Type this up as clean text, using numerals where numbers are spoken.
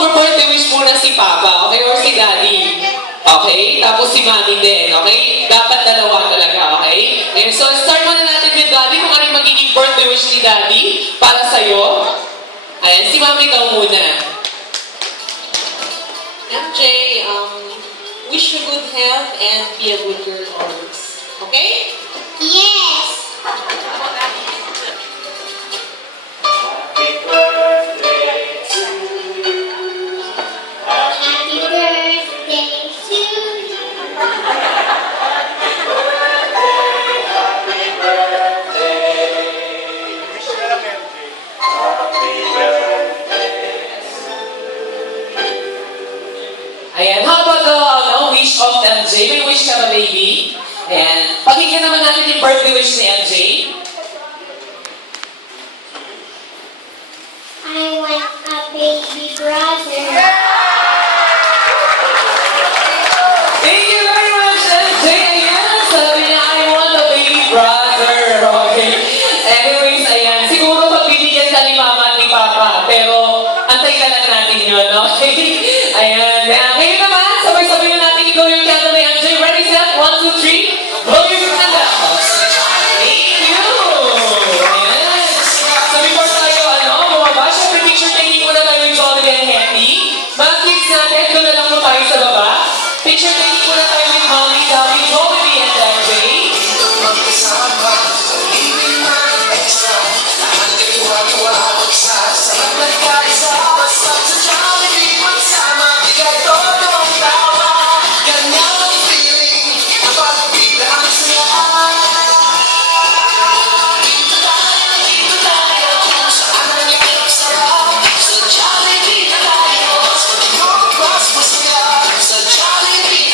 mag-birthday wish muna si Papa, okay? Or si Daddy. Okay? Tapos si Mami din, okay? Dapat dalawa talaga, okay? And so, start muna natin with Daddy. Kung ano yung magiging birthday wish ni Daddy para sa'yo. Ayan, si Mami daw muna. MJ, wish you good health and be a good girl always. Okay? Yes! Happy birthday to you. Ayan, how about the wish of MJ? May wish ka ba, baby? Ayan. Pakinggan naman natin yung birthday wish ni MJ. I want a baby brother.